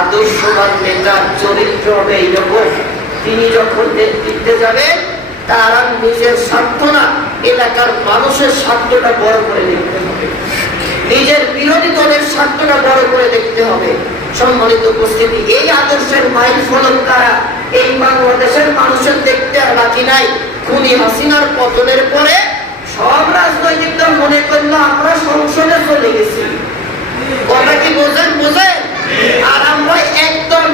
আদর্শবান নেতার চরিত্র হবে এইরকম, তিনি যখন নেতৃত্বে যাবেন তারা নিজের স্বার্থ না, এলাকার মানুষের স্বার্থটা বড় করে দেখতে হবে, নিজের বিরোধী দলের স্বার্থটা বড় করে দেখতে হবে। সম্মানিত উপস্থিতি, এই আদর্শের মাইল ফলক দ্বারা এই বাংলাদেশের মানুষের দেখতে আর বাকি নাই। খুনি হাসিনার পতনের পরে সব রাজনৈতিক দল মনে করলো আমরা সংসদে চলে গেছি। কথা কি বোঝেন? আর আমরা একদম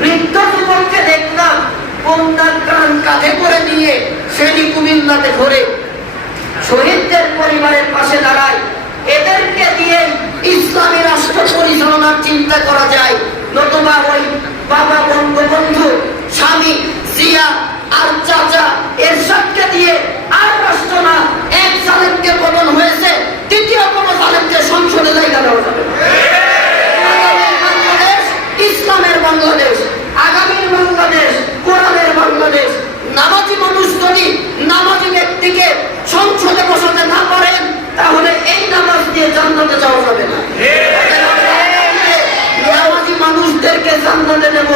বৃদ্ধ যুবককে দেখলাম কন্যার প্রাণ কাঁধে করে নিয়ে সেটি কুমিল্লাতে ধরে শহীদদের পরিবারের পাশে দাঁড়ায়। এদেরকে দিয়ে ইসলামী রাষ্ট্র পরিচালনার চিন্তা করা যায়, নতুবা ওই বাবা বঙ্গবন্ধু, স্বামী জিয়া আর চাচা এরশাদকে দিয়ে আর রাষ্ট্র না, এক জালেমকে পতন হয়েছে, দ্বিতীয় কোনো জালেমকে সংসদে জায়গা দেওয়া যাবে। আগামীর বাংলাদেশ ইসলামের বাংলাদেশ, আগামীর বাংলাদেশ কোরআনের বাংলাদেশ। নামাজি মানুষ যদি নামাজি ব্যক্তিকে সংসদে বসাতে না পারেন তাহলে এই নামাজ দিয়ে জান্নাতে যাওয়া যাবে না। নামাজি মানুষদেরকে জান্নাতে দেব